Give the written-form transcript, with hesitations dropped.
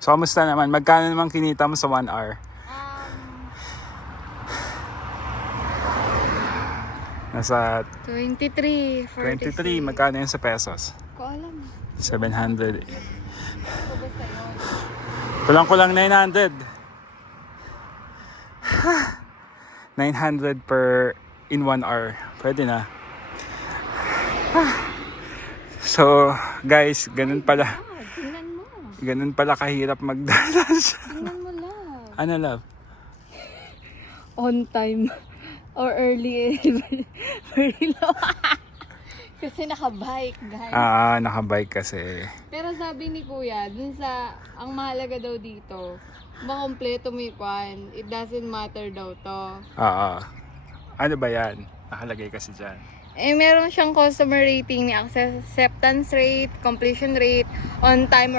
So, kamusta naman? Magkano naman kinita mo sa 1 hour? Nasa 23, 23. Magkano yun sa pesos? Ko alam. 700. So, basta yun. Kulang-kulang 900. 900 per in 1 hour. Pwede na. So, guys, ganun pala. Tingnan mo. Ganun pala kahirap magdalas. Tingnan mo lang. Ano, love? On time. Or early. Very low. Kasi nakabike, guys. Nakabike kasi. Pero sabi ni Kuya, dun sa, ang mahalaga daw dito, makompleto mo yung kwan. It doesn't matter daw to. Ano ba yan? Nakalagay kasi dyan. Eh, meron siyang customer rating, may acceptance rate, completion rate, on time or